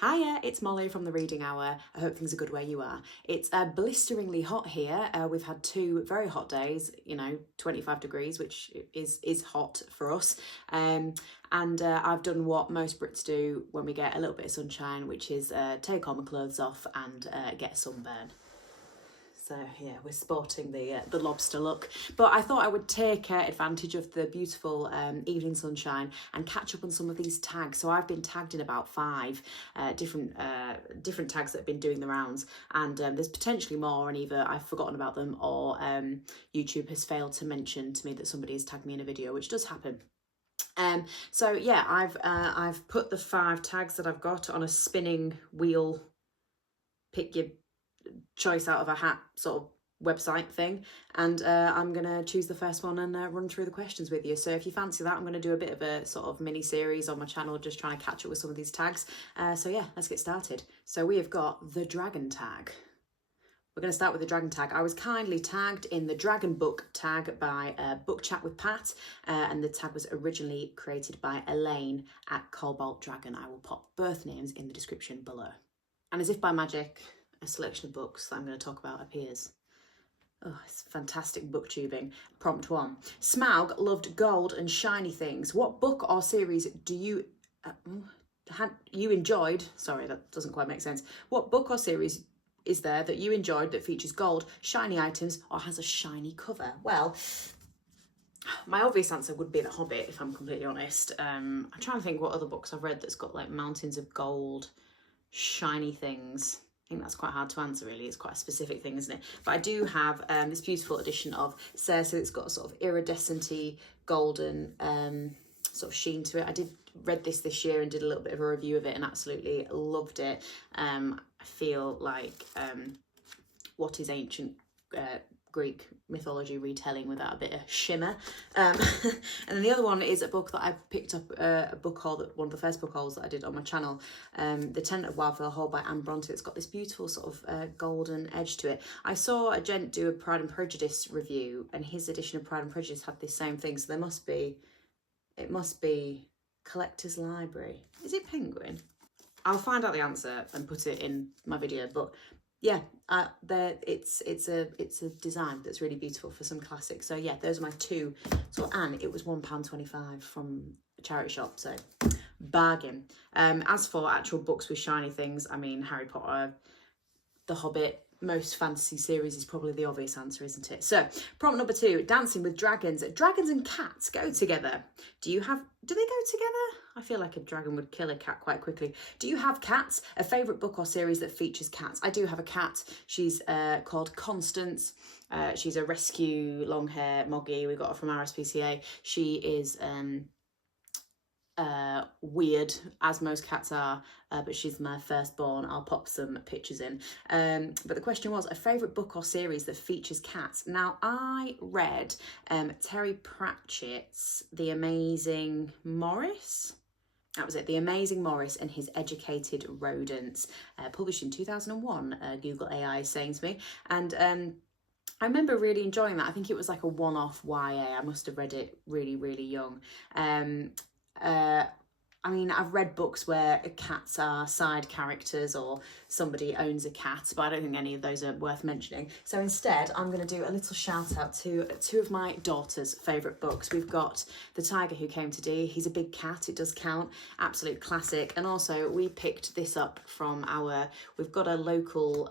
Hiya, it's Molly from the Reading Hour. I hope things are good where you are. It's blisteringly hot here. We've had 2 very hot days, 25 degrees, which is hot for us. And I've done what most Brits do when we get a little bit of sunshine, which is take all my clothes off and get a sunburn. So yeah, we're sporting the lobster look. But I thought I would take advantage of the beautiful evening sunshine and catch up on some of these tags. So I've been tagged in about 5 different tags that have been doing the rounds, and there's potentially more, and either I've forgotten about them or YouTube has failed to mention to me that somebody has tagged me in a video, which does happen. So yeah, I've put the 5 tags that I've got on a spinning wheel, pick your choice out of a hat sort of website thing, and I'm gonna choose the first one and run through the questions with you. So if you fancy that, I'm gonna do a bit of a sort of mini series on my channel, just trying to catch up with some of these tags. So yeah, let's get started. So we have got the dragon tag. We're going to start with the dragon tag. I was kindly tagged in the dragon book tag by Book Chat with Pat, and the tag was originally created by Elaine at Cobalt Dragon. I will pop both names in the description below. And as if by magic, a selection of books that I'm going to talk about appears. Oh, it's fantastic booktubing. Prompt 1. Smaug loved gold and shiny things. What book or series do you enjoyed? Sorry, that doesn't quite make sense. What book or series is there that you enjoyed that features gold, shiny items, or has a shiny cover? Well, my obvious answer would be The Hobbit, if I'm completely honest. I'm trying to think what other books I've read that's got like mountains of gold, shiny things. I think that's quite hard to answer, really. It's quite a specific thing, isn't it? But I do have this beautiful edition of Cersei. It's got a sort of iridescent-y golden sort of sheen to it. I read this year and did a little bit of a review of it and absolutely loved it. I feel like what is ancient Greek mythology retelling without a bit of shimmer. And then the other one is a book that I picked up, a book haul, one of the first book hauls that I did on my channel, The Tenant of Wildfell Hall by Anne Bronte. It's got this beautiful sort of golden edge to it. I saw a gent do a Pride and Prejudice review, and his edition of Pride and Prejudice had this same thing, so it must be Collector's Library. Is it Penguin? I'll find out the answer and put it in my video, but yeah, it's a design that's really beautiful for some classics. So yeah, those are my 2. So, and it was £1.25 from a charity shop, so bargain. As for actual books with shiny things, I mean, Harry Potter, The Hobbit, most fantasy series is probably the obvious answer, isn't it? So prompt number 2, dancing with dragons. Dragons and cats go together. Do they go together? I feel like a dragon would kill a cat quite quickly. Do you have cats? A favourite book or series that features cats? I do have a cat. She's called Constance. She's a rescue long hair moggy. We got her from RSPCA. She is weird, as most cats are, but she's my firstborn. I'll pop some pictures in. But the question was, a favourite book or series that features cats. Now, I read Terry Pratchett's The Amazing Morris. That was it, The Amazing Morris and His Educated Rodents, published in 2001, Google AI is saying to me. And I remember really enjoying that. I think it was like a one-off YA. I must have read it really, really young. I mean, I've read books where cats are side characters or somebody owns a cat, but I don't think any of those are worth mentioning. So instead, I'm going to do a little shout out to 2 of my daughter's favourite books. We've got The Tiger Who Came to Tea. He's a big cat, it does count. Absolute classic. And also, we picked this up from we've got a local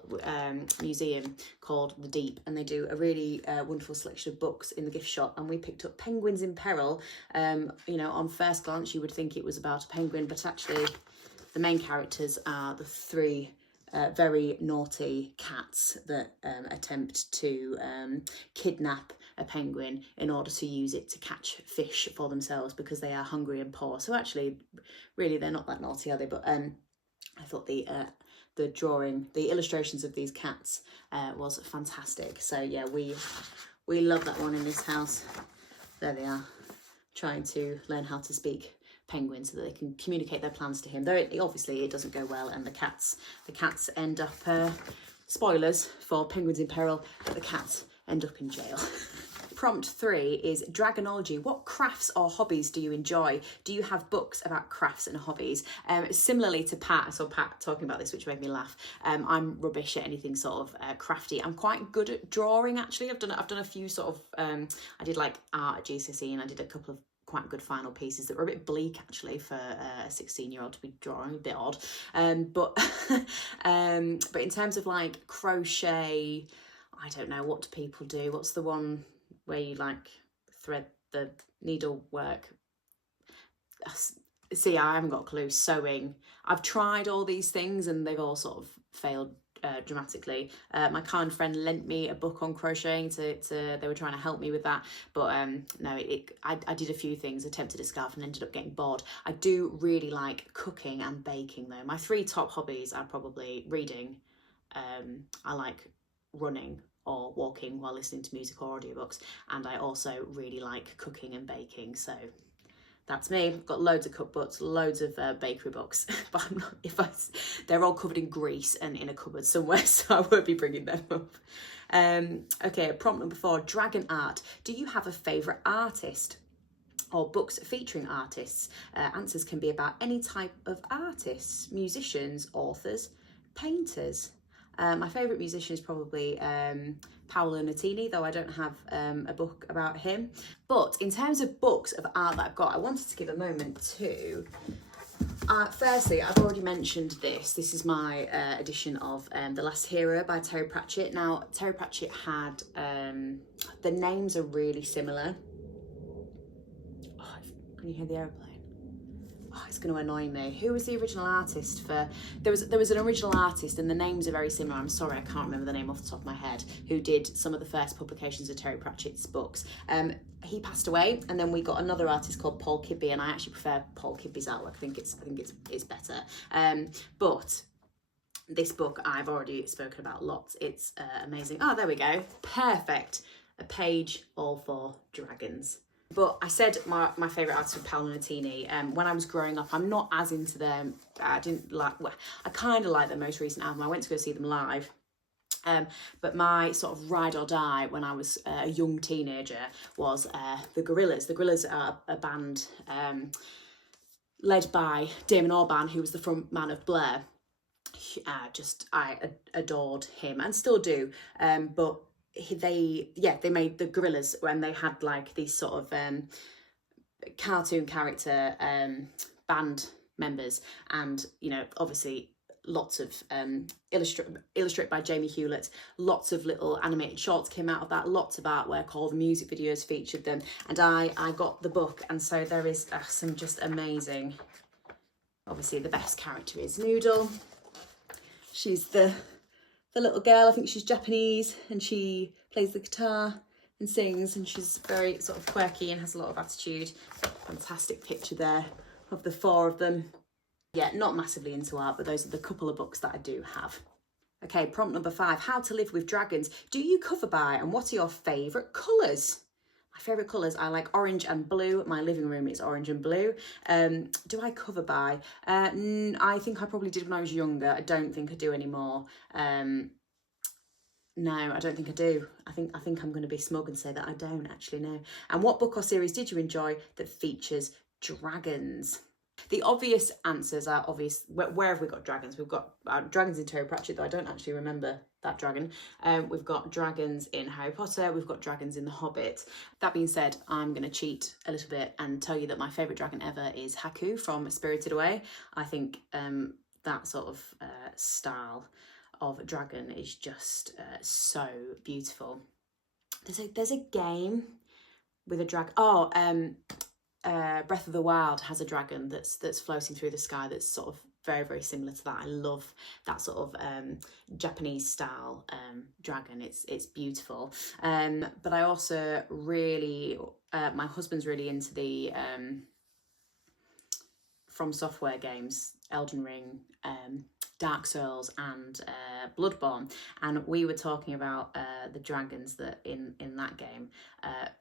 museum called The Deep, and they do a really wonderful selection of books in the gift shop. And we picked up Penguins in Peril. On first glance, you would think it was about a penguin, but actually the main characters are the 3 very naughty cats that attempt to kidnap a penguin in order to use it to catch fish for themselves because they are hungry and poor. So actually, really, they're not that naughty, are they? But I thought the illustrations of these cats was fantastic. So yeah, we love that one in this house. There they are, trying to learn how to speak penguin so that they can communicate their plans to him, though obviously it doesn't go well, and the cats end up spoilers for Penguins in Peril, but the cats end up in jail. prompt 3 is Dragonology. What crafts or hobbies do you enjoy? Do you have books about crafts and hobbies? Similarly to Pat, I saw Pat talking about this, which made me laugh. I'm rubbish at anything sort of crafty. I'm quite good at drawing, actually. I've done a few sort of, I did like art at GCSE, and I did a couple of quite good final pieces that were a bit bleak actually for a 16-year-old to be drawing, a bit odd. But in terms of like crochet, I don't know, what do people do? What's the one where you like thread the needlework? See, I haven't got a clue. Sewing. I've tried all these things and they've all sort of failed dramatically. My kind friend lent me a book on crocheting they were trying to help me with that, but no, I did a few things, attempted a scarf and ended up getting bored. I do really like cooking and baking though. My 3 top hobbies are probably reading, I like running or walking while listening to music or audiobooks, and I also really like cooking and baking. So that's me. I've got loads of cookbooks, loads of bakery books, but I'm not, they're all covered in grease and in a cupboard somewhere, so I won't be bringing them up. Okay, prompt number 4, dragon art. Do you have a favourite artist or books featuring artists? Answers can be about any type of artists, musicians, authors, painters. My favourite musician is probably Paolo Nutini, though I don't have a book about him. But in terms of books of art that I've got, I wanted to give a moment to... firstly, I've already mentioned this. This is my edition of The Last Hero by Terry Pratchett. Now, Terry Pratchett had... the names are really similar. Oh, can you hear the aeroplane? Oh, it's going to annoy me. Who was the original artist for... There was an original artist and the names are very similar. I'm sorry, I can't remember the name off the top of my head, who did some of the first publications of Terry Pratchett's books. He passed away, and then we got another artist called Paul Kibbe, and I actually prefer Paul Kibbe's artwork. I think it's better. But this book I've already spoken about lots. It's amazing. Oh, there we go. Perfect. A page all for dragons. But I said my favourite artist was Paolo Nutini. When I was growing up, I'm not as into them. I kind of like their most recent album. I went to go see them live. But my sort of ride or die when I was a young teenager was the Gorillaz. The Gorillaz are a band led by Damon Albarn, who was the front man of Blair. I adored him and still do. But they made the Gorillaz when they had like these sort of cartoon character band members, and you know, obviously lots of illustrated by Jamie Hewlett, lots of little animated shorts came out of that, lots of artwork, all the music videos featured them, and I got the book, and so there is some just amazing. Obviously the best character is Noodle. She's the little girl. I think she's Japanese, and she plays the guitar and sings, and she's very sort of quirky and has a lot of attitude. Fantastic picture there of the 4 of them. Yeah, not massively into art, but those are the couple of books that I do have. Okay, prompt number 5, how to live with dragons. Do you cover by, and what are your favourite colours? My favourite colours, I like orange and blue. My living room is orange and blue. Do I cover by? I think I probably did when I was younger. I don't think I do anymore. No, I don't think I do. I think I'm going to be smug and say that I don't actually know. And what book or series did you enjoy that features dragons? The obvious answers are obvious. Where have we got dragons? We've got dragons in Terry Pratchett, though I don't actually remember that dragon. We've got dragons in Harry Potter. We've got dragons in The Hobbit. That being said, I'm going to cheat a little bit and tell you that my favourite dragon ever is Haku from Spirited Away. I think that sort of style of dragon is just so beautiful. There's a game with a dragon. Breath of the Wild has a dragon that's floating through the sky that's sort of very, very similar to that. I love that sort of Japanese style dragon. It's beautiful. But I also really, my husband's really into the From Software games, Elden Ring, Dark Souls and Bloodborne, and we were talking about the dragons that in that game.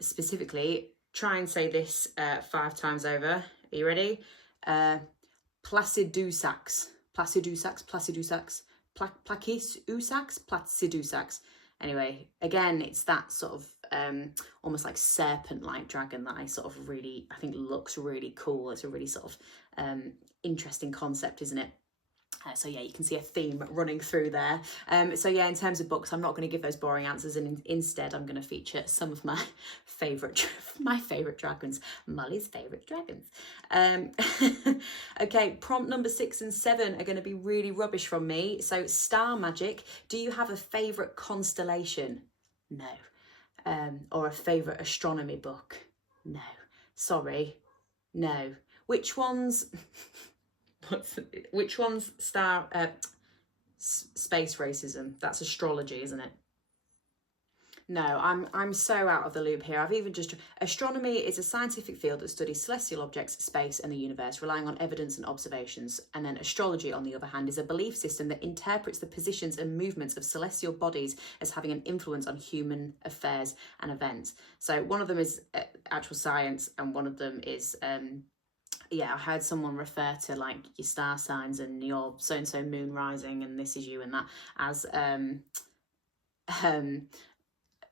Specifically, try and say this 5 times over. Are you ready? Placidusax. Placidusax. Anyway, again, it's that sort of almost like serpent-like dragon that I think looks really cool. It's a really sort of interesting concept, isn't it? So yeah, you can see a theme running through there. So yeah, in terms of books, I'm not going to give those boring answers, and instead I'm going to feature some of my favourite dragons, Molly's favourite dragons. Okay, prompt number 6 and 7 are going to be really rubbish from me. So star magic, do you have a favourite constellation? No. Or a favourite astronomy book? No. Sorry, no. Which ones space racism? That's astrology, isn't it? No, I'm so out of the loop here. Astronomy is a scientific field that studies celestial objects, space and the universe, relying on evidence and observations. And then astrology, on the other hand, is a belief system that interprets the positions and movements of celestial bodies as having an influence on human affairs and events. So one of them is actual science, and one of them is yeah, I heard someone refer to like your star signs and your so-and-so moon rising and this is you and that as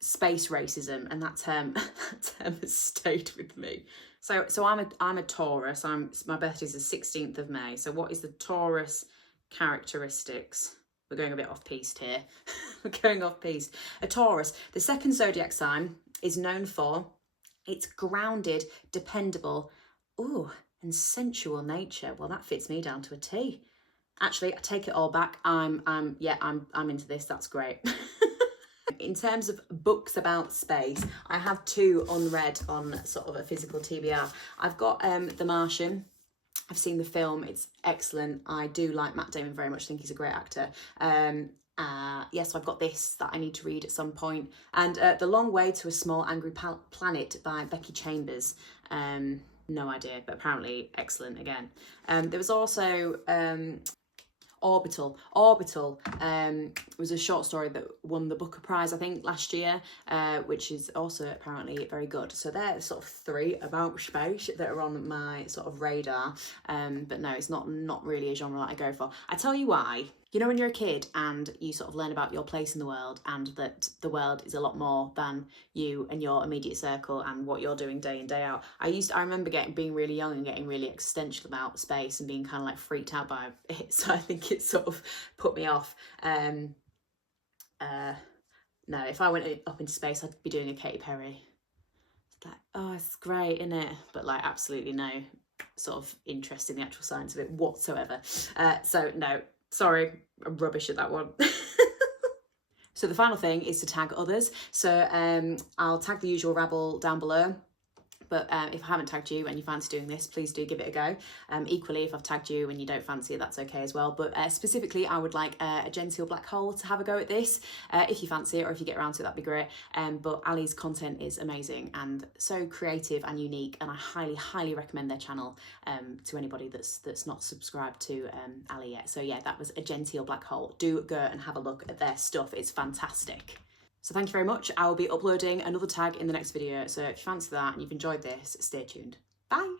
space racism, and that term has stayed with me. So I'm a Taurus. My birthday is the 16th of May. So what is the Taurus characteristics? We're going a bit off piste here. We're going off piste. A Taurus, the second zodiac sign, is known for its grounded, dependable, and sensual nature. Well, that fits me down to a T. Actually, I take it all back. I'm into this. That's great. In terms of books about space, I have 2 unread on sort of a physical TBR. I've got The Martian. I've seen the film. It's excellent. I do like Matt Damon very much. I think he's a great actor. Yes, so I've got this that I need to read at some point. And The Long Way to a Small Angry Planet by Becky Chambers. No idea, but apparently excellent again. There was also Orbital. Orbital was a short story that won the Booker Prize, I think, last year, which is also apparently very good. So they're sort of 3 about space that are on my sort of radar. But no, it's not really a genre that I go for. I tell you why. You know when you're a kid and you sort of learn about your place in the world and that the world is a lot more than you and your immediate circle and what you're doing day in, day out. I remember being really young and getting really existential about space and being kind of like freaked out by it. So I think it sort of put me off. No, if I went up into space, I'd be doing a Katy Perry. It's like, oh, it's great, isn't it? But like absolutely no sort of interest in the actual science of it whatsoever. So no. Sorry, I'm rubbish at that one. So the final thing is to tag others. So I'll tag the usual rabble down below. But if I haven't tagged you and you fancy doing this, please do give it a go. Equally, if I've tagged you and you don't fancy it, that's okay as well. But specifically, I would like a genteel black hole to have a go at this. If you fancy it or if you get around to it, that'd be great. But Ali's content is amazing and so creative and unique. And I highly, highly recommend their channel to anybody that's not subscribed to Ali yet. So yeah, that was a genteel black hole. Do go and have a look at their stuff. It's fantastic. So thank you very much. I will be uploading another tag in the next video. So if you fancy that and you've enjoyed this, stay tuned. Bye.